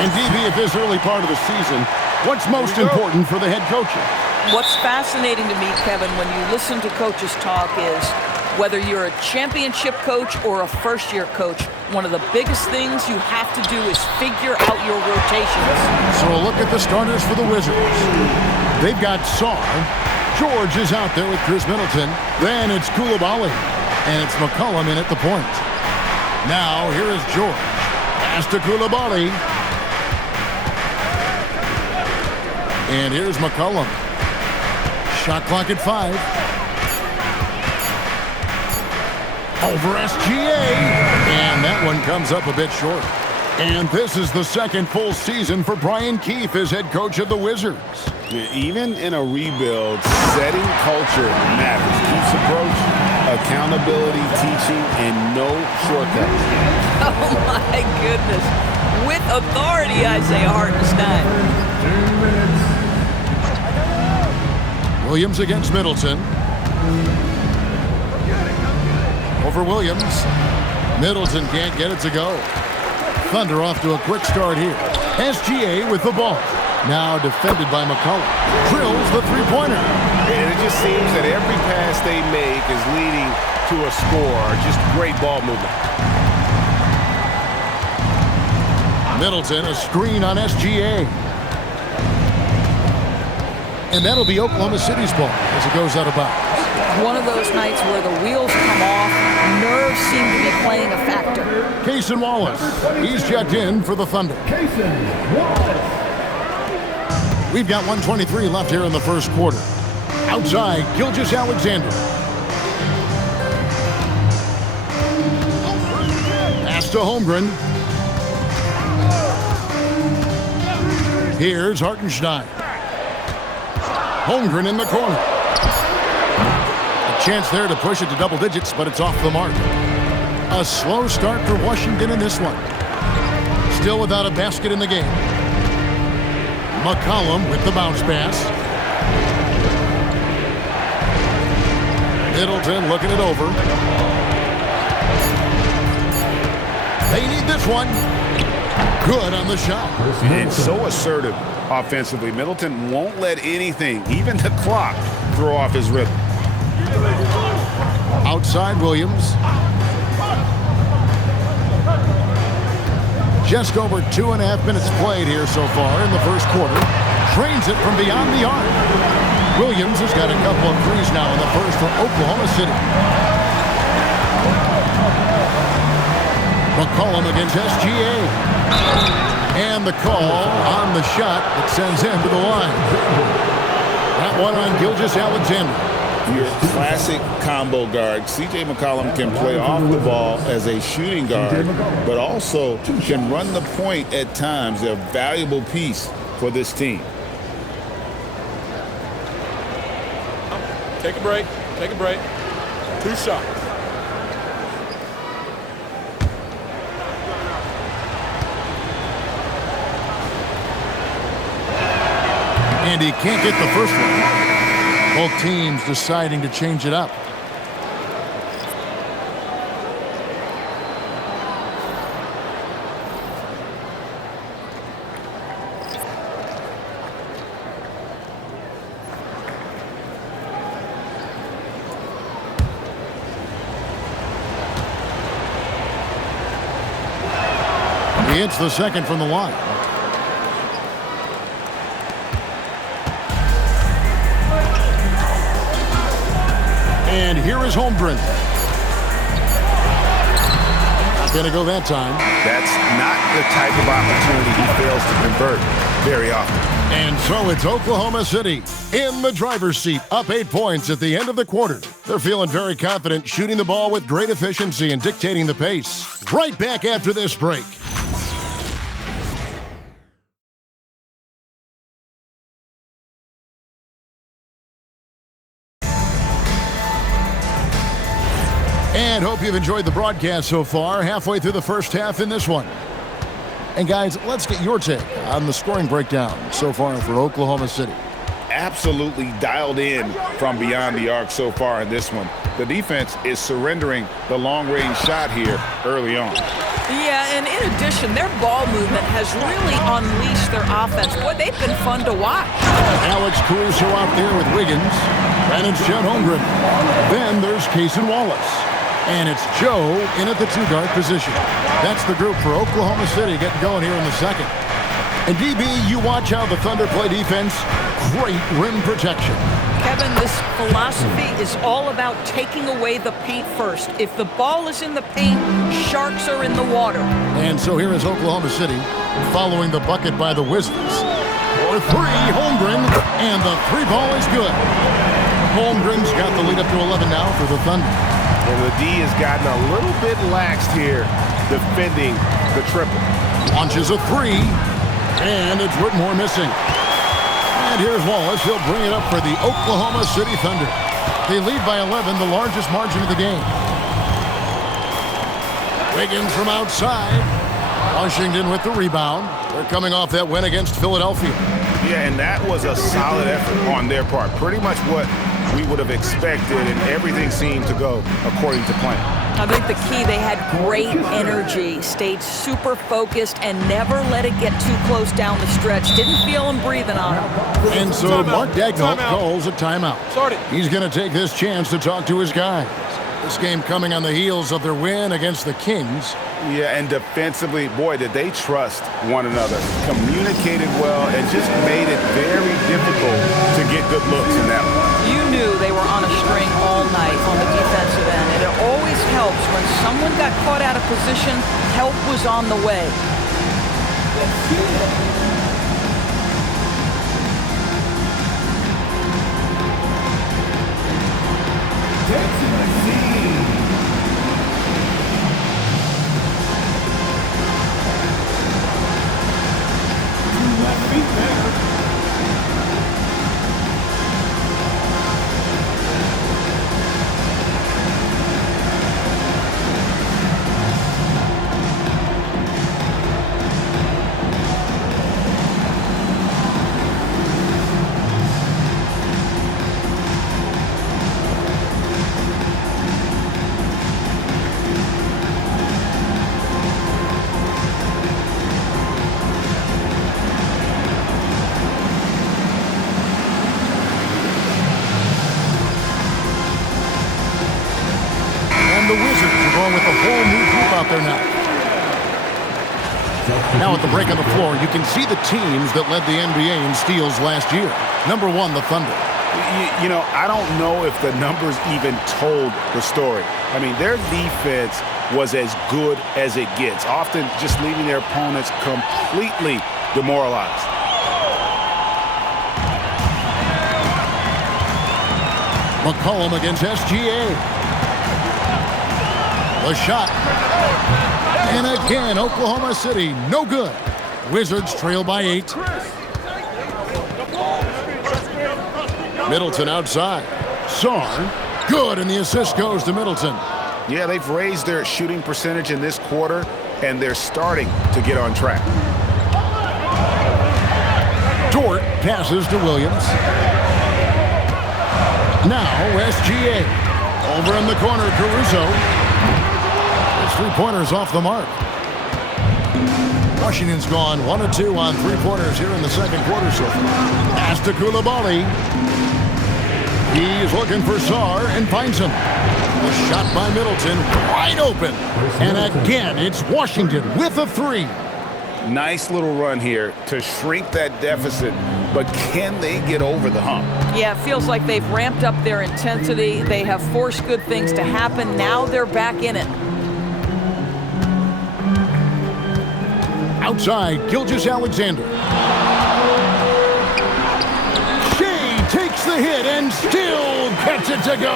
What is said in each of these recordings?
And DB, at this early part of the season, what's most important for the head coaches? What's fascinating to me, Kevin, when you listen to coaches talk is whether you're a championship coach or a first-year coach, one of the biggest things you have to do is figure out your rotations. So a look at the starters for the Wizards. They've got Sarr. George is out there with Chris Middleton. Then it's Coulibaly. And it's McCollum in at the point. Now here is George. Pass to Coulibaly. And here's McCollum. Shot clock at 5. Over SGA. And that one comes up a bit short. And this is the second full season for Brian Keefe as head coach of the Wizards. Even in a rebuild, setting culture matters. Keefe's approach, accountability, teaching, and no shortcuts. Oh, my goodness. With authority, Isaiah Hartenstein. Williams against Middleton. Over Williams. Middleton can't get it to go. Thunder off to a quick start here. SGA with the ball. Now defended by McCollum. Drills the three-pointer. And it just seems that every pass they make is leading to a score. Just great ball movement. Middleton, a screen on SGA. And that'll be Oklahoma City's ball as it goes out of bounds. One of those nights where the wheels come off, nerves seem to be playing a factor. Cason Wallace, he's checked in for the Thunder. We've got 1:23 left here in the first quarter. Outside, Gilgeous-Alexander. Pass to Holmgren. Here's Hartenstein. Holmgren in the corner. A chance there to push it to double digits, but it's off the mark. A slow start for Washington in this one. Still without a basket in the game. McCollum with the bounce pass. Middleton looking it over. They need this one. Good on the shot. And so assertive offensively. Middleton won't let anything, even the clock, throw off his rhythm. Outside Williams. Just over 2.5 minutes played here so far in the first quarter. Trains it from beyond the arc. Williams has got a couple of threes now in the first for Oklahoma City. McCollum against SGA. And the call on the shot that sends him to the line. That one on Gilgeous-Alexander. Your classic combo guard. C.J. McCollum can play off the ball as a shooting guard, but also can run the point at times. A valuable piece for this team. Take a break. Take a break. 2 shots. And he can't get the first one. Both teams deciding to change it up. He hits the second from the line. And here is Holmgren. Not going to go that time. That's not the type of opportunity he fails to convert very often. And so it's Oklahoma City in the driver's seat, up 8 points at the end of the quarter. They're feeling very confident, shooting the ball with great efficiency and dictating the pace. Right back after this break. And hope you've enjoyed the broadcast so far, halfway through the first half in this one. And guys, let's get your take on the scoring breakdown so far for Oklahoma City. Absolutely dialed in from beyond the arc so far in this one. The defense is surrendering the long-range shot here early on. Yeah, and in addition, their ball movement has really unleashed their offense. Boy, they've been fun to watch. Alex Caruso out there with Wiggins. And it's Chet Holmgren. Then there's Cason Wallace. And it's Joe in at the two-guard position. That's the group for Oklahoma City getting going here in the second. And DB, you watch how the Thunder play defense. Great rim protection. Kevin, this philosophy is all about taking away the paint first. If the ball is in the paint, sharks are in the water. And so here is Oklahoma City following the bucket by the Wizards. For three, Holmgren, and the three ball is good. Holmgren's got the lead up to 11 now for the Thunder. And the D has gotten a little bit laxed here defending the triple. Launches a three, and it's Whitmore missing. And here's Wallace. He'll bring it up for the Oklahoma City Thunder. They lead by 11, the largest margin of the game. Wiggins from outside. Washington with the rebound. They're coming off that win against Philadelphia. Yeah, and that was a solid effort on their part. Pretty much what we would have expected, and everything seemed to go according to plan. I think the key, they had great energy, stayed super focused, and never let it get too close down the stretch. Didn't feel them breathing on it. And so Mark Daigneault calls a timeout. He's going to take this chance to talk to his guys. This game coming on the heels of their win against the Kings. Yeah, and defensively, boy, did they trust one another. Communicated well and just made it very difficult to get good looks in that one. You knew they were on a string all night on the defensive end, and it always helps when someone got caught out of position, help was on the way. The Wizards are going with a whole new group out there now. Now at the break on the floor, you can see the teams that led the NBA in steals last year. Number one, the Thunder. You know, I don't know if the numbers even told the story. I mean, their defense was as good as it gets, often just leaving their opponents completely demoralized. McCollum against SGA. The shot. And again, Oklahoma City, no good. Wizards trail by 8. Middleton outside. Sarr, good, and the assist goes to Middleton. Yeah, they've raised their shooting percentage in this quarter, and they're starting to get on track. Dort passes to Williams. Now SGA. Over in the corner, Caruso. Three-pointers off the mark. Washington's gone 1 of 2 on three-pointers here in the second quarter so far. Pass to Coulibaly. He's looking for Sarr and finds him. The shot by Middleton, wide open. And again, it's Washington with a three. Nice little run here to shrink that deficit, but can they get over the hump? Yeah, it feels like they've ramped up their intensity. They have forced good things to happen. Now they're back in it. Outside, Gilgeous-Alexander. Shea takes the hit and still gets it to go.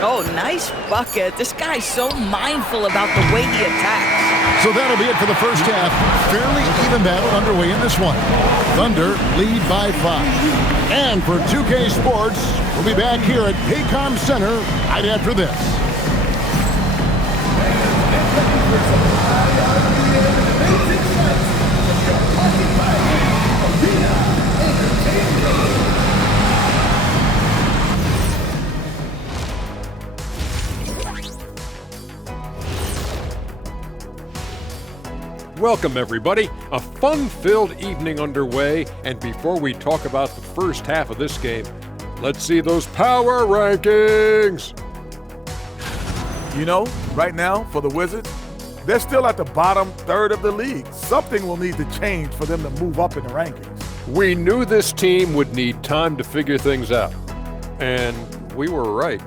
Oh, nice bucket. This guy's so mindful about the way he attacks. So that'll be it for the first half. Fairly even battle underway in this one. Thunder lead by 5. And for 2K Sports, we'll be back here at Paycom Center right after this. Welcome, everybody. A fun-filled evening underway, and before we talk about the first half of this game, let's see those power rankings. You know, right now, for the Wizards, they're still at the bottom third of the league. Something will need to change for them to move up in the rankings. We knew this team would need time to figure things out, and we were right.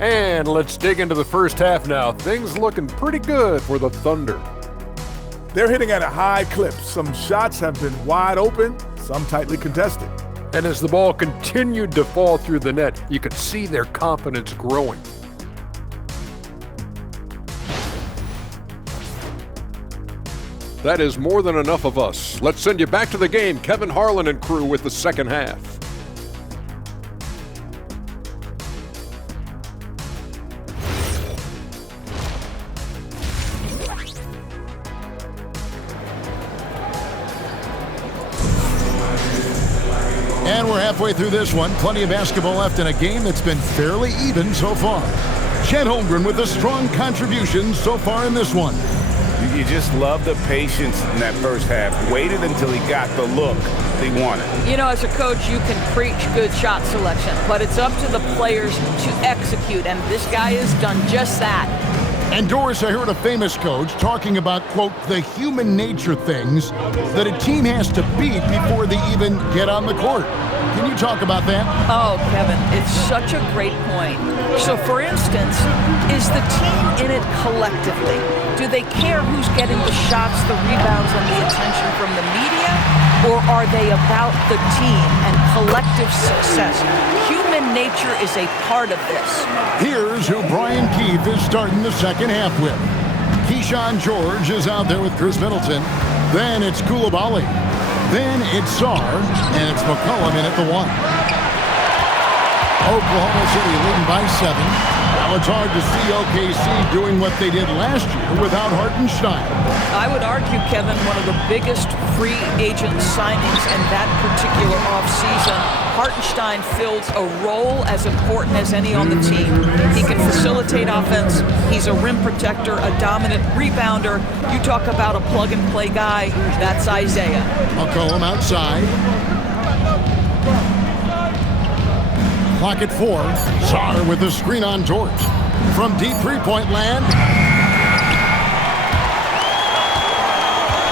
And let's dig into the first half now. Things looking pretty good for the Thunder. They're hitting at a high clip. Some shots have been wide open, some tightly contested. And as the ball continued to fall through the net, you could see their confidence growing. That is more than enough of us. Let's send you back to the game. Kevin Harlan and crew with the second half. And we're halfway through this one. Plenty of basketball left in a game that's been fairly even so far. Chet Holmgren with a strong contribution so far in this one. You just love the patience in that first half. Waited until he got the look he wanted. You know, as a coach, you can preach good shot selection, but it's up to the players to execute, and this guy has done just that. And Doris, I heard a famous coach talking about, quote, the human nature things that a team has to beat before they even get on the court. Can you talk about that? Oh, Kevin, it's such a great point. So, for instance, is the team in it collectively? Do they care who's getting the shots, the rebounds, and the attention from the media? Or are they about the team and collective success? Human nature is a part of this. Here's who Brian Keefe is starting the second half with. Keyshawn George is out there with Chris Middleton. Then it's Coulibaly. Then it's Sarr, and it's McCollum in at the 1. Oklahoma City leading by 7. Now it's hard to see OKC doing what they did last year without Hartenstein. I would argue, Kevin, one of the biggest free agent signings in that particular offseason. Hartenstein fills a role as important as any on the team. He can facilitate offense. He's a rim protector, a dominant rebounder. You talk about a plug-and-play guy, that's Isaiah. McCollum outside. Clock at 4. Sarr with the screen on George. From deep three-point land.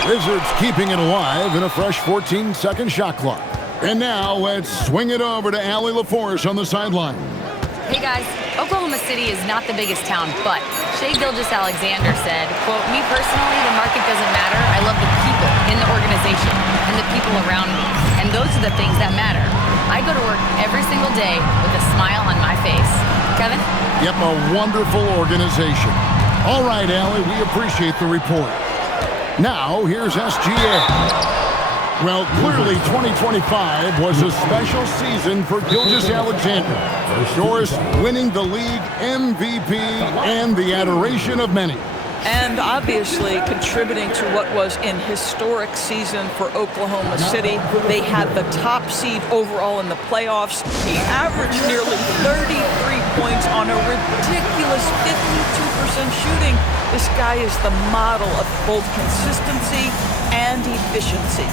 Wizards keeping it alive in a fresh 14-second shot clock. And now let's swing it over to Allie LaForce on the sideline. Hey guys, Oklahoma City is not the biggest town, but Shai Gilgeous-Alexander said, quote, me personally, the market doesn't matter. I love the people in the organization and the people around me. And those are the things that matter. I go to work every single day with a smile on my face. Kevin? Yep, a wonderful organization. All right, Allie, we appreciate the report. Now, here's SGA. Well, clearly 2025 was a special season for Gilgeous-Alexander. Doris winning the league MVP and the adoration of many. And obviously contributing to what was an historic season for Oklahoma City. They had the top seed overall in the playoffs. He averaged nearly 33 points on a ridiculous 52% shooting. This guy is the model of both consistency and efficiency.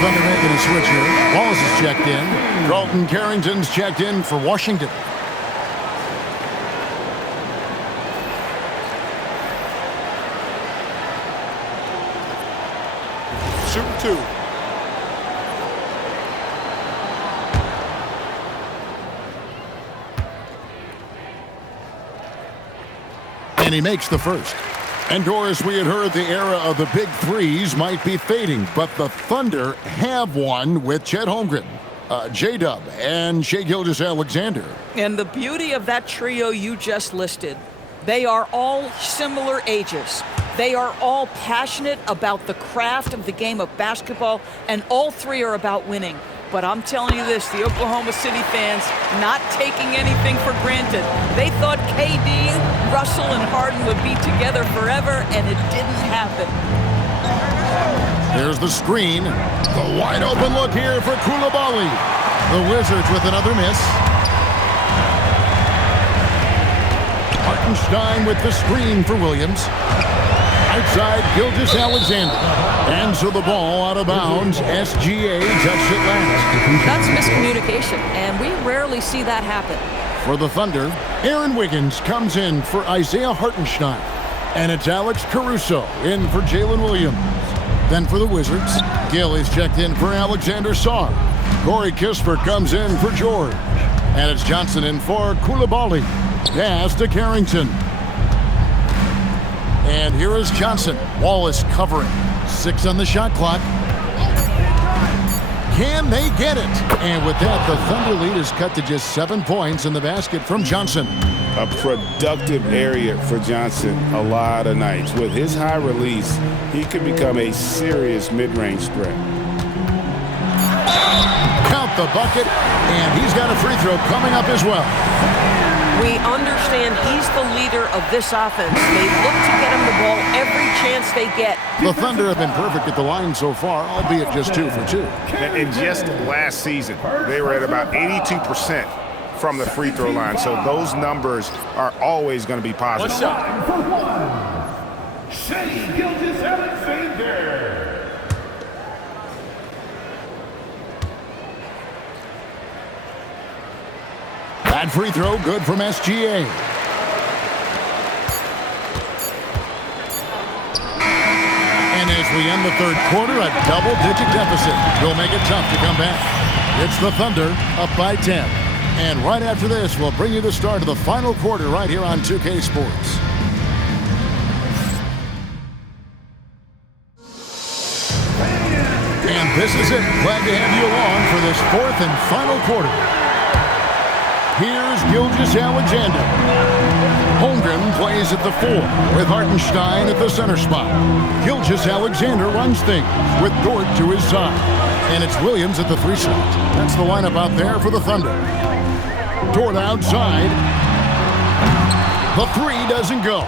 Thunder making a switch here. Wallace is checked in. Dalton Carrington's checked in for Washington. shooting 2. And he makes the first. And Doris, we had heard the era of the big threes might be fading, but the Thunder have one with Chet Holmgren, J-Dub, and Shai Gilgeous-Alexander. And the beauty of that trio you just listed, they are all similar ages. They are all passionate about the craft of the game of basketball, and all three are about winning. But I'm telling you this, the Oklahoma City fans not taking anything for granted. They thought KD, Russell, and Harden would be together forever, and it didn't happen. There's the screen. The wide open look here for Coulibaly. The Wizards with another miss. Hartenstein with the screen for Williams. Outside, Gilgeous-Alexander. And so the ball out of bounds. SGA touched it last. That's miscommunication, and we rarely see that happen. For the Thunder, Aaron Wiggins comes in for Isaiah Hartenstein. And it's Alex Caruso in for Jalen Williams. Then for the Wizards, Gill is checked in for Alexander Sarr. Corey Kispert comes in for George. And it's Johnson in for Coulibaly. Pass to Carrington. And here is Johnson. Wallace covering. 6 on the shot clock. Can they get it? And with that, the Thunder lead is cut to just 7 points in the basket from Johnson. A productive area for Johnson a lot of nights. With his high release, he could become a serious mid-range threat. Count the bucket, and he's got a free throw coming up as well. We understand he's the leader of this offense. They look to get him the ball every chance they get. The Thunder have been perfect at the line so far, albeit just 2 for 2. And just last season, they were at about 82% from the free throw line. So those numbers are always going to be positive. One shot. Shai Gilgeous-Alexander. That free throw good from SGA. And as we end the third quarter, a double-digit deficit will make it tough to come back. It's the Thunder up by 10. And right after this, we'll bring you the start of the final quarter right here on 2K Sports. And this is it. Glad to have you along for this fourth and final quarter. Here's Gilgeous-Alexander. Holmgren plays at the 4 with Hartenstein at the center spot. Gilgeous-Alexander runs things with Dort to his side. And it's Williams at the 3 slot. That's the lineup out there for the Thunder. Dort outside. The 3 doesn't go.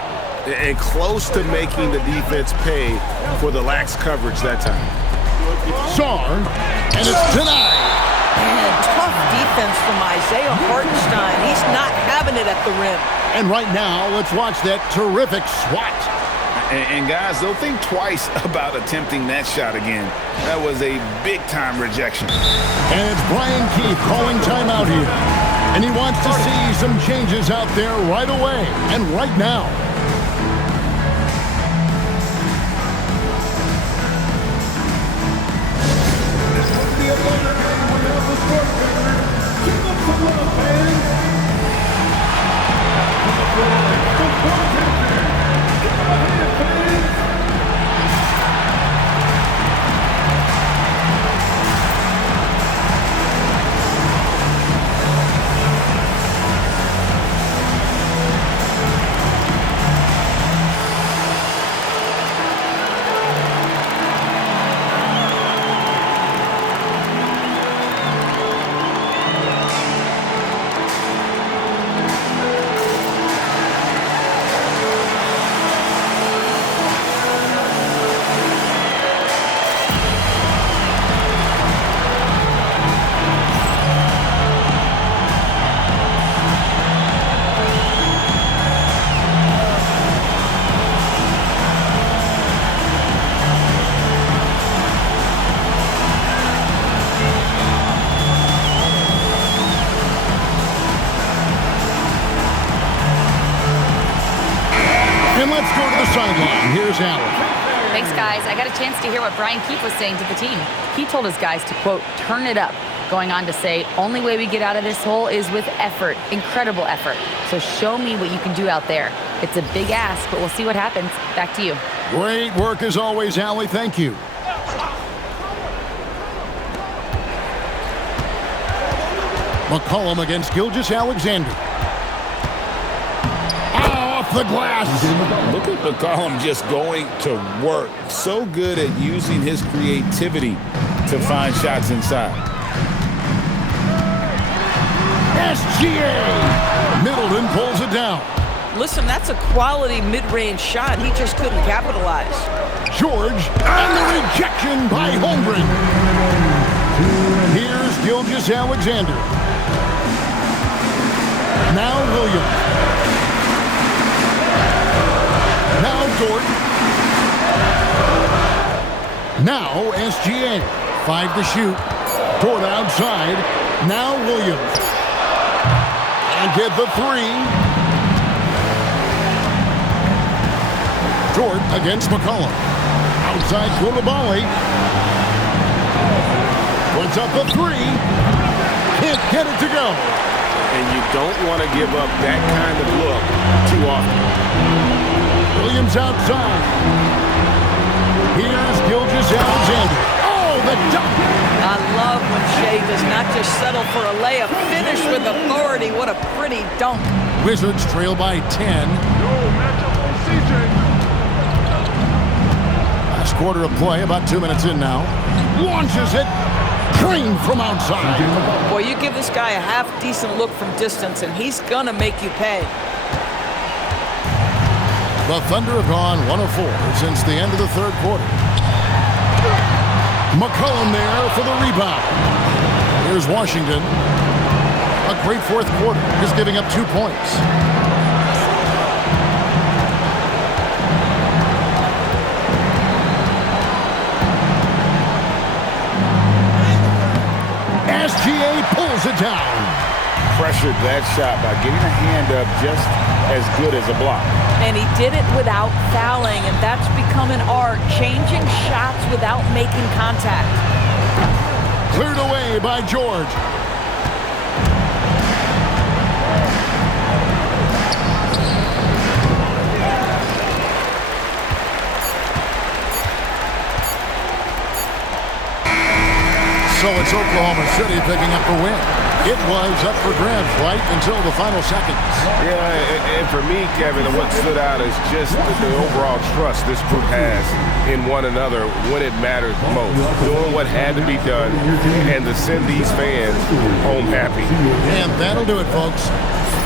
And close to making the defense pay for the lax coverage that time. Sarr, and it's denied. And tough defense from Isaiah Hartenstein. He's not having it at the rim. And right now, let's watch that terrific swat. And guys, they'll think twice about attempting that shot again. That was a big-time rejection. And it's Brian Keith calling timeout here. And he wants to see some changes out there right away and right now. And let's go to the sideline. Here's Allen. Thanks, guys. I got a chance to hear what Brian Keefe was saying to the team. He told his guys to, quote, turn it up, going on to say, only way we get out of this hole is with effort, incredible effort. So show me what you can do out there. It's a big ask, but we'll see what happens. Back to you. Great work as always, Allie. Thank you. McCollum against Gilgeous-Alexander. Off the glass. Look at McCollum just going to work. So good at using his creativity to find shots inside. SGA. Middleton pulls it down. Listen, that's a quality mid-range shot. He just couldn't capitalize. George, and the rejection by Holmgren. Here's Gilgeous-Alexander. Now Williams. Now Dort. Now SGA. 5 to shoot. Dort outside. Now Williams. And get the 3. Dort against McCollum. Outside Coulibaly. Puts up the 3. Can't get it to go. And you don't want to give up that kind of look too often. Williams outside. Here's Gilgeous-Alexander. Oh, the dunk. I love when Shea does not just settle for a layup. Finish with authority. What a pretty dunk. Wizards trail by 10. Last quarter of play, about 2 minutes in now. Launches it. Drained from outside. Boy, you give this guy a half-decent look from distance, and he's going to make you pay. The Thunder have gone 1 of 4 since the end of the third quarter. McCollum there for the rebound. Here's Washington. A great fourth quarter, just giving up 2 points. SGA pulls it down. Pressured that shot by getting a hand up just as good as a block. And he did it without fouling, and that's become an art, changing shots without making contact. Cleared away by George. So it's Oklahoma City picking up the win. It was up for grabs right until the final seconds. Yeah, and for me, Kevin, what stood out is just the overall trust this group has in one another when it matters most. Doing what had to be done and to send these fans home happy. And that'll do it, folks.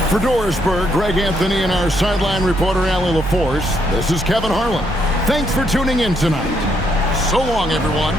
For Dorisburg, Greg Anthony and our sideline reporter, Allie LaForce, this is Kevin Harlan. Thanks for tuning in tonight. So long, everyone.